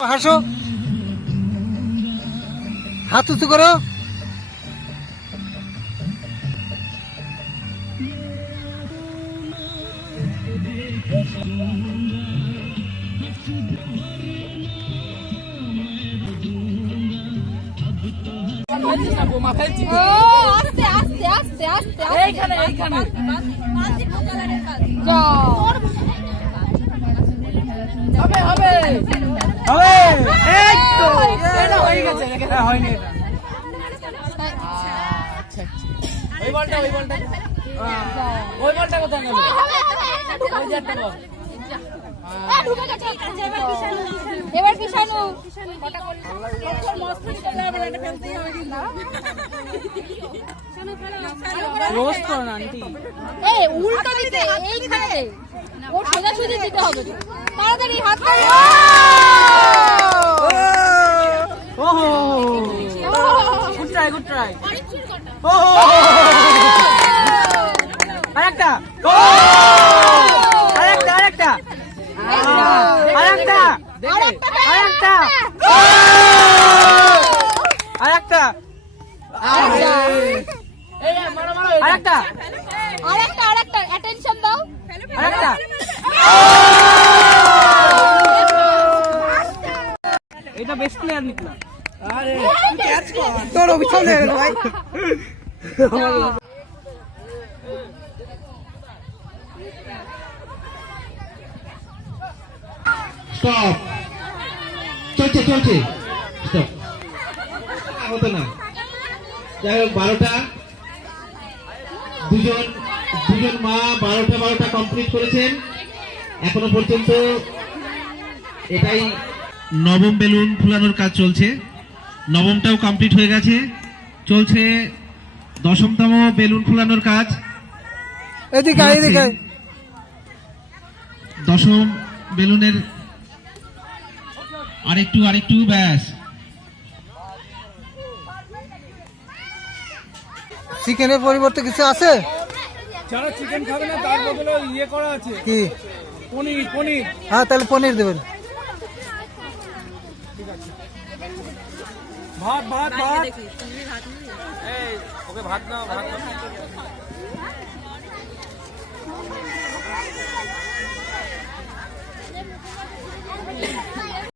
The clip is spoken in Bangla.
হাসো, হাত উঁচু করো। এবার কিষানু রোস্ট করো না আন্টি। এই উল্টো দিতে এইখানে ওর সোজাসুজি দিতে হবে। তাড়াতাড়ি হাত ধরে ওহো গুড ট্রাই গুড ট্রাই। ওহো আরেকটা আরেকটা আরেকটা আরেকটা আরেকটা আরেকটা আরেকটা আরেকটা আরেকটা অ্যাটেনশন দাও আরেকটা। এটা বেস্ট প্লেয়ার নিকলা। আরে ক্যাচ কর তোর অভিশাপ হয়ে গেল ভাই। স্টপ, চলছে চলছে, স্টপ, হতো না। যাই হোক 12টা, দুজন মা 12টা কমপ্লিট করেছেন এখনো পর্যন্ত। এটাই নবম বেলুন ফুলানোর কাজ চলছে, নবমটাও কমপ্লিট হয়ে গেছে, চলছে 10তম বেলুন ফুলানোর কাজ। এদিকে এদিকে 10ম বেলুনের আরেকটু ব্যাস। চিকেনের পরিবর্তে কিছু আছে? যারা চিকেন খাবে না তার বদলে ইয়ে করা আছে, কি? পনির। হ্যাঁ, তাহলে পনির দেবেন। ভাত এই ওকে ভাত নাও।